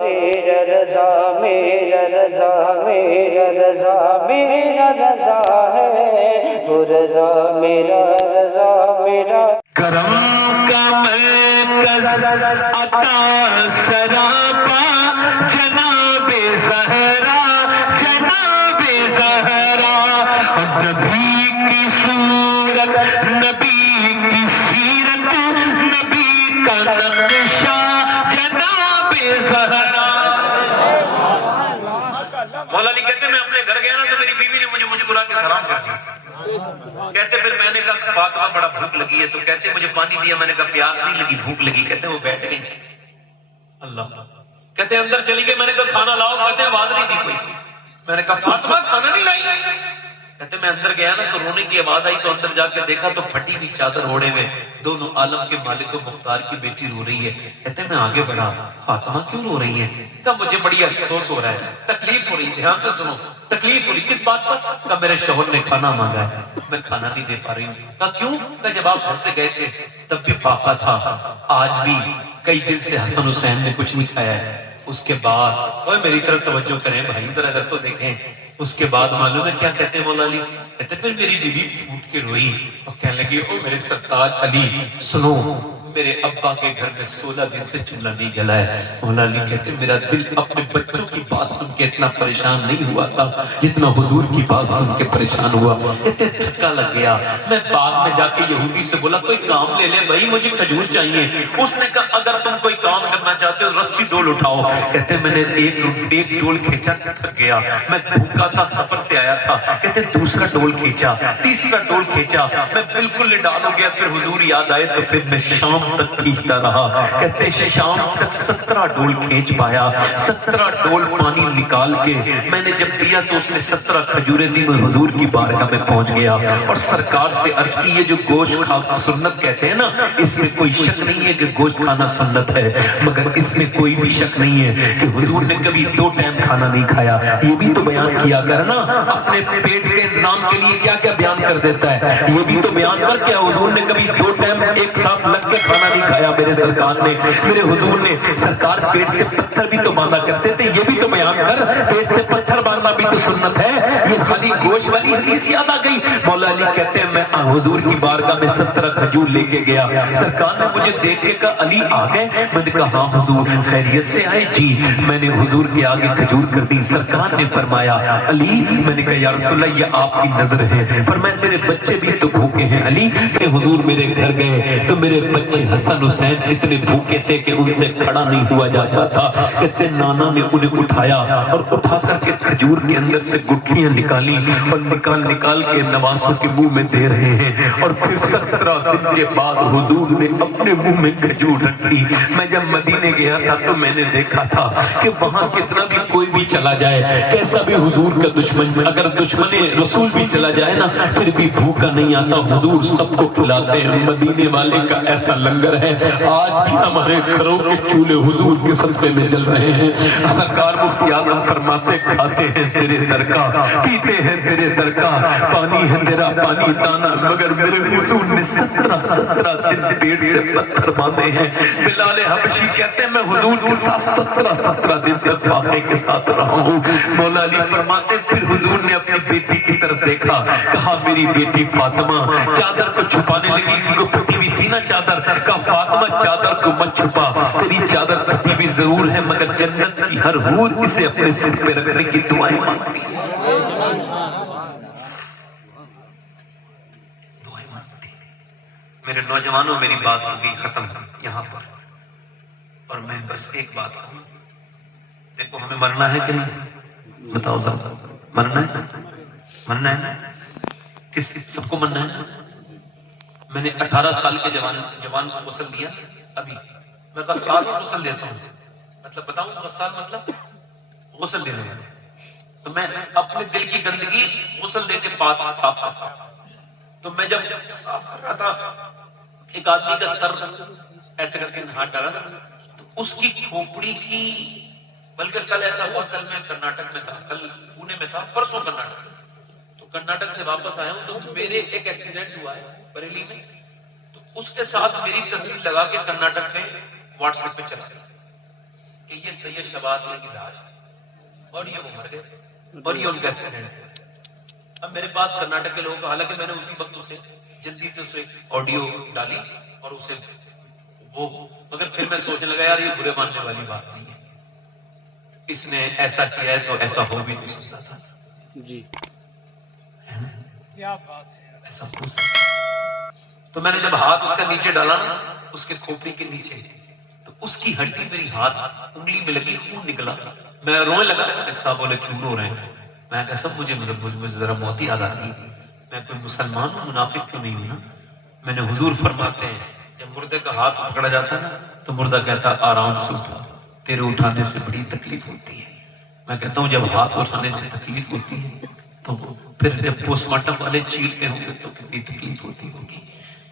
میرا رضا میرا رضا میرا رضا میرا رضا ہے وہ رضا میرا رضا میرا کرم کا مرکز عطا سراپا جناب زہرا جناب زہرا نبی کی صورت نبی کی سیرت نبی کا نقشہ جناب زہرا۔ مولا علی کہتے ہیں میں اپنے گھر گیا نا تو میری بیوی نے مجھے بلا کے سلام کر دیا۔ کہتے پھر میں نے کہا فاطمہ بڑا بھوک لگی ہے، تو کہتے مجھے پانی دیا، میں نے کہا پیاس نہیں لگی بھوک لگی، کہتے وہ بیٹھ گئی۔ اللہ کہتے اندر چلی گئی، میں نے کہا کھانا لاؤ، کہتے آواز نہیں دی کوئی، میں نے کہا فاطمہ کھانا نہیں لائی، کہتے میں اندر گیا نا تو رونے کی آواز آئی، تو اندر جا کے دیکھا تو پھٹی ہوئی چادر اوڑے ہوئے دونوں عالم کے مالک و مختار کی بیٹی رو رہی ہے۔ کہتے میں آگے بڑھا، فاطمہ کیوں رو رہی ہے؟ کہا مجھے بڑی افسوس ہو رہا ہے، تکلیف ہو رہی ہے، دھیان سے سنو، تکلیف ہو رہی کس بات پر؟ کہا میرے شوہر نے کھانا مانگا ہے، میں کھانا نہیں دے پا رہی ہوں۔ کہا کیوں؟ کہا جب آپ گھر سے گئے تھے تب بھی فاقہ تھا، آج بھی کئی دن سے حسن حسین نے کچھ نہیں کھایا ہے۔ اس کے بعد اوہ میری طرف توجہ کریں بھائی، ذرا ادھر تو دیکھیں۔ اس کے بعد معلوم ہے کیا کہتے ہیں مولا علی؟ کہتے پھر میری بیوی پھوٹ کے روئی اور کہنے لگی او میرے سرتاج علی سنو، میرے ابا کے گھر میں 16 دن سے چولہا نہیں جلا ہے۔ مولا علی کہتے میرا دل اپنے بچوں کی بات سن کے اتنا پریشان نہیں ہوا تھا جتنا حضور کی بات سن کے پریشان ہوا۔ کہتے تھکا لگ گیا، میں بعد میں جا کے یہودی سے بولا کوئی کام لے لے بھائی، مجھے کھجور چاہیے۔ اس نے کہا اگر تم کوئی کام کرنا چاہتے ہو رسی ڈول اٹھاؤ۔ کہتے میں نے ایک ڈول کھینچا، تھک گیا، میں بھوکا تھا، سفر سے آیا تھا۔ کہتے دوسرا ڈول کھینچا، تیسرا ڈول کھینچا، میں بالکل نڈال ہو گیا۔ پھر حضور یاد آئے تو پھر میں شام تک کھینچتا رہا۔ کہتے شام تک 17 ڈول کھینچ پایا، 17 ڈول پانی نکال کے میں نے جب دیا تو اس نے 17 کھجوریں دی، میں حضور کی بارگاہ میں پہنچ گیا اور سرکار سے عرض کی یہ جو گوشت کھا سنت کہتے ہیں نا، اس میں کوئی شک نہیں ہے کہ گوشت کھانا سنت ہے، مگر اس میں کوئی بھی شک نہیں ہے کہ حضور نے کبھی 2 ٹائم کھانا نہیں کھایا۔ یہ بھی تو بیان کیا کر نا، اپنے پیٹ کے انتظام کے لیے کیا کیا بیان کر دیتا ہے، یہ بھی تو بیان کر کے حضور نے کبھی 2 ٹائم ایک ساتھ لگ کے کھانا نہیں کھایا میرے سرکار نے، میرے حضور نے۔ سرکار پیٹ سے پتھر بھی تو باندھا کرتے تھے، یہ بھی تو بیان کر، پیٹ سے پتھر باندھنا بھی تو سنت ہے۔ یہ خالی گوشت والی حدیث یاد آ گئی۔ مولا علی کہتے ہیں میں حضور کی بارگاہ میں 17 کھجور لے کے گیا، سرکار نے مجھے دیکھ کے کہا علی آ گئے؟ میں نے کہا ہاں حضور، خیریت سے آئے؟ جی۔ میں نے حضور کے آگے کھجور کر دی، سرکار نے فرمایا علی، میں نے کہا یا رسول اللہ یہ آپ کی نظر ہے، پر میں تیرے بچے بھی تو بھوکے ہیں علی۔ کہ حضور میرے گھر گئے تو میرے بچے حسن حسین اتنے بھوکے تھے کہ ان سے کھڑا نہیں ہوا جاتا تھا۔ کہتے نانا نے انہیں اٹھایا اور اٹھا کر کے کھجور کے اندر سے گٹھلیاں نکالی اور نکال کے نواسوں کے منہ میں دے رہے ہیں، اور پھر 17 دن کے بعد حضور نے اپنے منہ میں کھجور رکھی۔ میں جب مدینے گیا تھا تو میں نے دیکھا تھا کہ وہاں کتنا بھی کوئی بھی چلا جائے، کیسا بھی حضور کا دشمن، اگر دشمن رسول بھی چلا جائے نا پھر بھی بھوکا نہیں آتا، حضور سب کو کھلاتے ہیں۔ مدینے والے کا ایسا لنگر ہے، آج بھی ہمارے گھروں کے چولہے حضور کے صدقے میں جل رہے ہیں۔ سرکار مفتی اعظم فرماتے کھاتے ہیں تیرے در کا، پیتے ہیں تیرے در کا، پانی ہے تیرا پانی دانا، مگر میرے حضور نے 17 دن پیٹ سے پتھر باندھے ہیں۔ بلال حبشی کہتے ہیں میں حضور کے ساتھ 17 دن تک فاقے کے ساتھ رہا ہوں۔ مولا علی فرماتے پھر حضور نے اپنی بیٹی کی طرف دیکھا، کہا میری بیٹی فاطمہ، چادر کو چھپانے لگی کیونکہ پھٹی ہوئی تھی نا چادر، کہا فاطمہ چادر کو مت چھپا، تیری چادر پھٹی بھی ضرور ہے مگر جنت کی ہر حور اسے اپنے سر پہ رکھنے کی دعائیں مانگتی ہے، دعائیں مانگتی ہے۔ میرے نوجوانوں میری بات ہوگی ختم یہاں پر، اور میں بس ایک بات کہوں، دیکھو ہمیں مرنا ہے کہ نہیں؟ بتاؤ ذرا، مرنا ہے؟ مرنا ہے؟ کس سب کو مرنا ہے؟ میں نے 18 سال کے جوان کو غسل دیا ابھی، میں غسال کو غسل دیتا ہوں، مطلب بتاؤں غسال مطلب غسل دینے والا، تو میں اپنے دل کی گندگی غسل دے کے پاک صاف کرتا ہوں۔ تو میں جب صاف کر رہا تھا ایک آدمی کا سر ایسے کر کے ہاتھ ڈالا تو اس کی کھوپڑی کی، بلکہ کل ایسا ہوا، کل میں کرناٹک میں تھا، کل پونے میں تھا، پرسوں کرناٹک، تو کرناٹک سے واپس آیا ہوں تو میرے ایک ایکسیڈنٹ ہوا ہے بریلی میں، تو اس کے ساتھ میری تصویر لگا کے کرناٹک میں واٹس ایپ پہ چلا گیا۔ کہ یہ سید شباز کی لاش ہے اور یہ وہ مر گئے اور یہ ان کا ایکسیڈنٹ ہے۔ اب میرے پاس کرناٹک کے لوگوں کا، حالانکہ میں نے اسی وقت اسے جلدی سے اسے آڈیو ڈالی اور اسے وہ، مگر پھر میں سوچنے لگا یار یہ برے ماننے والی بات نہیں ہے، اس نے ایسا کیا ہے تو ایسا ہو بھی تو سکتا تھا جی، کیا بات ہے، ایسا ہو سکتا۔ تو میں نے جب ہاتھ اس کا نیچے ڈالا نا، اس کے کھوپڑی کے نیچے، تو اس کی ہڈی میری ہاتھ انگلی میں لگی، خون نکلا، میں رونے لگا۔ ایک صاحب بولے کیوں رو رہے ہیں؟ میں کہا سب مجھے ذرا موت یاد آتی ہے، میں کوئی مسلمان ہوں، منافق تو نہیں ہوں نا۔ میں نے حضور فرماتے ہیں جب مردے کا ہاتھ پکڑا جاتا نا تو مردہ کہتا آرام سے اٹھا، تیرے اٹھانے سے بڑی تکلیف ہوتی ہے۔ میں کہتا ہوں جب ہاتھ اٹھانے سے تکلیف ہوتی ہے تو پھر جب پوسٹ مارٹم والے چیرتے ہوں گے تو کتنی تکلیف ہوتی ہوگی۔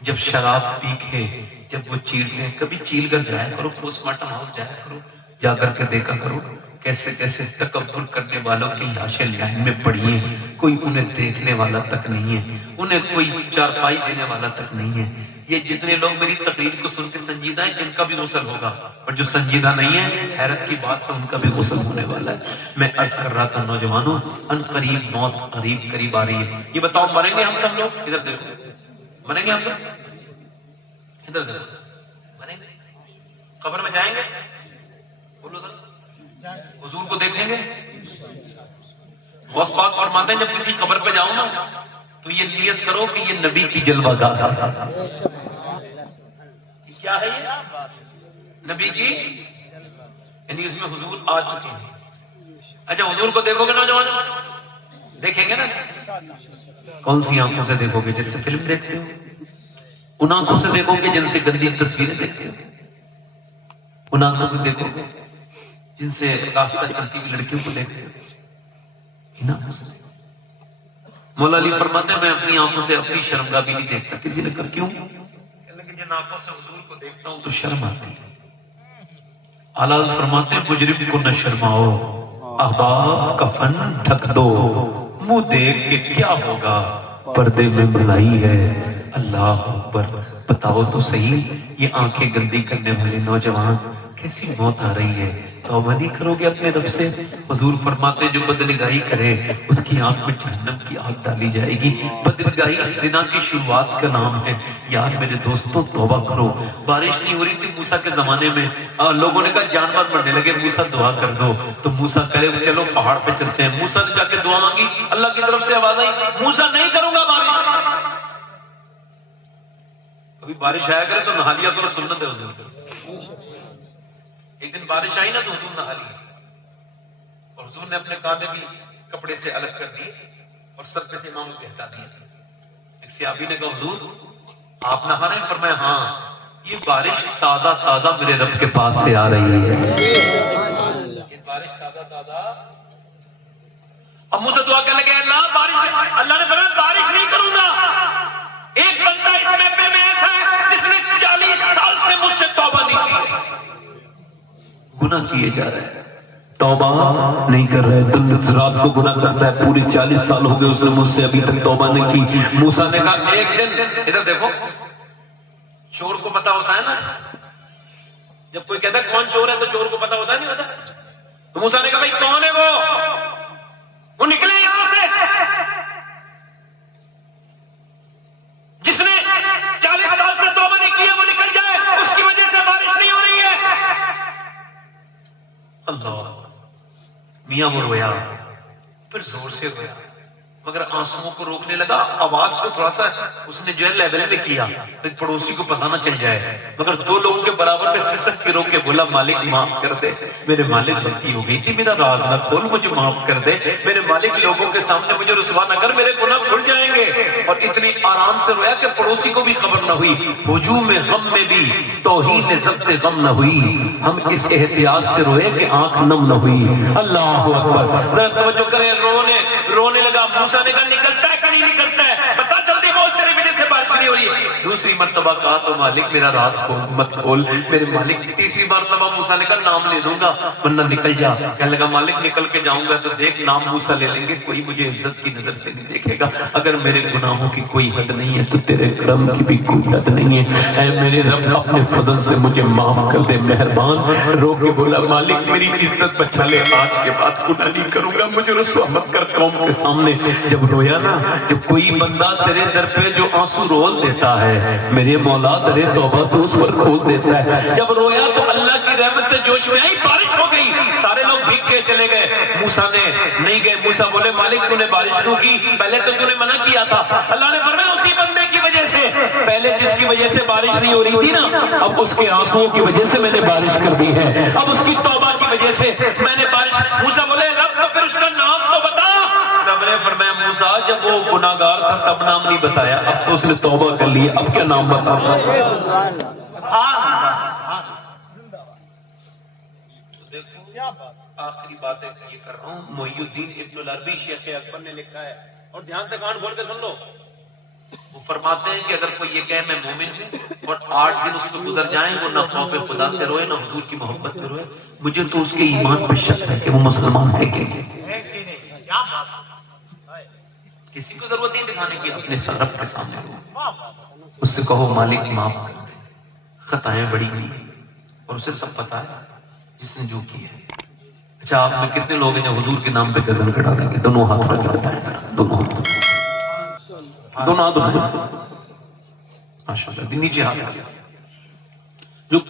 جب شراب پی کے جب وہ چیرتے ہیں، کبھی چیل کر جایا کرو، پوسٹ مارٹم ہاؤس جایا کرو، جا کر کے دیکھا کرو کیسے کیسے تکبر کرنے والوں کی لاشیں لائن میں پڑی ہیں، کوئی انہیں دیکھنے والا تک نہیں ہے، انہیں کوئی چارپائی دینے والا تک نہیں ہے۔ یہ جتنے لوگ میری تقریر کو سن کے سنجیدہ ہیں ان کا بھی غسل ہوگا، اور جو سنجیدہ نہیں ہے حیرت کی بات ہے ان کا بھی غسل ہونے والا ہے۔ میں عرض کر رہا تھا نوجوانوں، ان قریب موت قریب آ رہی ہے۔ یہ بتاؤ مریں گے ہم سب لوگ؟ ادھر دیکھو، مریں گے ہم لوگ؟ ادھر دیکھو، مریں گے؟ قبر میں جائیں گے؟ بولو ذرا، حضور کو دیکھیں گے؟ غوث پاک فرماتے ہیں جب کسی قبر پہ جاؤ نا تو یہ نیت کرو کہ یہ نبی کی جلوہ گاہ ہے۔ کیا ہے یہ؟ نبی کی، یعنی اس میں حضور آ چکے ہیں۔ اچھا حضور کو دیکھو گے نوجوان؟ دیکھیں گے نا؟ کون سی آنکھوں سے دیکھو گے؟ جس سے فلم دیکھتے ہو؟ ان آنکھوں سے دیکھو گے جن سے گندی تصویریں دیکھتے ہو؟ ان آنکھوں سے دیکھو گے جن سے راستہ چلتی ہوئی لڑکیوں کو دیکھتے ہو؟ ان آنکھوں سے۔ مولا علی فرماتے ہیں میں اپنی آنکھوں سے اپنی شرمگاہ بھی نہیں دیکھتا۔ کسی نے کہا کیوں؟ کہ جن آنکھوں سے حضور کو دیکھتا ہوں تو شرم آتی ہے۔ اعلیٰ فرماتے ہیں مجرم کو نہ شرماؤ، احباب کا فن ڈھک دو، منہ دیکھ کے کیا ہوگا، پردے میں بلائی ہے اللہ اکبر۔ بتاؤ تو صحیح یہ آنکھیں گندی کرنے والے نوجوان کیسی موت آ رہی ہے؟ توبہ نہیں کرو گے اپنے رب سے؟ حضور فرماتے جو بدنگاہی کرے اس کی آنکھ میں جہنم کی آگ ڈالی جائے گی۔ بدنگاہی زنا کی شروعات کا نام ہے۔ یار میرے دوستوں توبہ کرو۔ بارش نہیں ہو رہی تھی موسیٰ کے زمانے میں، لوگوں نے کہا جانور مرنے لگے، موسیٰ دعا کر دو، تو موسیٰ کہے چلو پہاڑ پہ چلتے ہیں۔ موسیٰ نے جا کے دعا مانگی، اللہ کی طرف سے آواز آئی موسیٰ نہیں کروں گا بارش۔ ابھی بارش آیا کرے تو نہا لیا کرو، سنت ہے حضور۔ ایک دن بارش آئی نا تو حضور نہا لی، اور حضور نے اپنے کاندھے بھی کپڑے سے الگ کر دیے اور سر پہ سے امام کو ہٹا دیا۔ ایک صحابی نے کہا حضور آپ نہا رہے ہیں؟ فرمایا ہاں، یہ بارش تازہ تازہ میرے رب کے پاس سے آ رہی ہے۔ یہ بارش تازہ تازہ۔ اب مجھ سے دعا کرنے لگے اللہ بارش، اللہ نے فرمایا بارش نہیں کروں گا۔ ایک بندہ اس محفل میں ایسا ہے جس نے 40 سال سے مجھ سے توبہ نہیں کی ہے۔ گناہ کیے جا رہے ہیں، توبہ نہیں کر رہے، دن رات کو گناہ کرتا ہے، پورے 40 سال ہو گئے اس نے مجھ سے ابھی تک توبہ نہیں کی۔ موسیٰ نے کہا ایک دن، ادھر دیکھو، چور کو پتا ہوتا ہے نا، جب کوئی کہتا ہے کون چور ہے تو چور کو پتا ہوتا ہے نہیں ہوتا؟ تو موسیٰ نے کہا بھائی کون ہے وہ نکلے یہاں سے، جس نے 40 سال سے توبہ نہیں کیا وہ نکل جائے، اس کی وجہ سے بارش نہیں ہو رہی ہے۔ اللہ میاں وہ رویا، پھر زور سے رویا، مگر آنسوؤں کو روکنے لگا، آواز کو تھوڑا سا اس نے جو ہے لیول میں کیا پڑوسی کو پتہ نہ چل جائے، مگر 2 لوگوں کے برابر میں سسک کے روک کے بولا مالک معاف کر دے، میرے مالک غلطی ہو گئی تھی، میرا راز نہ کھول، مجھے معاف کر دے، میرے مالک لوگوں کے سامنے مجھے رسوا نہ کر، میرے گناہ کھل جائیں گے۔ اور اتنی آرام سے رویا کہ پڑوسی کو بھی خبر نہ ہوئی۔ ہجوم غم میں بھی توہین ضبط غم نہ ہوئی، ہم اس احتیاط سے روئے کہ آنکھ نم نہ ہوئی۔ اللہ اکبر، توجہ کریں، رونے لگا۔ موسیٰ نے کہا نکلتا ہے کہ نہیں نکلتا ہے؟ بتا جلدی بول، تیری وجہ سے بارش نہیں ہو رہی ہے۔ دوسری مرتبہ کہا تو مالک میرا راز مت کھول میرے مالک. تیسری مرتبہ موسیٰ نے کہا نام لے دوں گا ورنہ نکل جا. کہنے لگا مالک نکل کے جاؤں گا تو دیکھ نام موسیٰ لے لیں گے کوئی مجھے عزت کی نظر سے نہیں دیکھے گا. اگر میرے گناہوں کی کوئی حد نہیں ہے تو تیرے کرم کی بھی کوئی حد نہیں ہے. اے میرے رب اپنے فضل سے مجھے معاف کر دے مہربان. رو کے بولا مالک میری عزت بچا لے آج کے بعد گناہ نہیں کروں گا مجھے رسوا مت کر قوم کے سامنے. جب رویا نا جب کوئی بندہ تیرے در پہ جو آنسو رول دیتا ہے میرے مولا در توبہ تو اس پر کھول دیتا ہے. جب رویا تو اللہ کی رحمت جوش میں آئی بارش ہو گئی. سارے لوگ بھیگ کے چلے گئے. موسیٰ نے نہیں گئے. موسیٰ بولے مالک تو نے بارش کیوں کی؟ پہلے تو تو نے منع کیا تھا. اللہ نے فرمایا اسی بندے کی وجہ سے پہلے جس کی وجہ سے بارش نہیں ہو رہی تھی نا اب اس کے آنسوؤں کی وجہ سے میں نے بارش کر دی ہے. اب اس کی توبہ کی وجہ سے میں نے بارش. موسیٰ بولے رب تو پھر اس کا نام تو بتا. رب نے فرمایا موسیٰ جب وہ گناہگار تھا تب نام نہیں بتایا اب تو اس نے توبہ کر لی اب کیا نام بتا. آخری بات ہے یہ کر رہا ہوں. محی الدین ابن العربی شیخ اکبر نے لکھا ہے اور دھیان سے کان کھول کے سن لو. وہ فرماتے ہیں کہ اگر کوئی یہ کہے میں مومن ہوں اور 8 دن اس کو گزر جائیں وہ نہ خوف خدا سے روئے نہ حضور کی محبت میں روئے مجھے تو اس کے ایمان پہ شک ہے کہ وہ مسلمان ہے کہ نہیں. کسی کو ضرورت نہیں دکھانے کی اپنے رب کے سامنے اس سے کہو مالک معاف کر دے خطائیں بڑی نہیں اور اسے سب پتا ہے جس نے جو کی ہے. اچھا آپ میں کتنے لوگ ہیں جو حضور کے نام پہ گردن کٹا دیں گے؟ دونوں ہاتھ رکھ کے بتائیں دونوں ہاتھ ماشاء اللہ. نیچے ہاتھ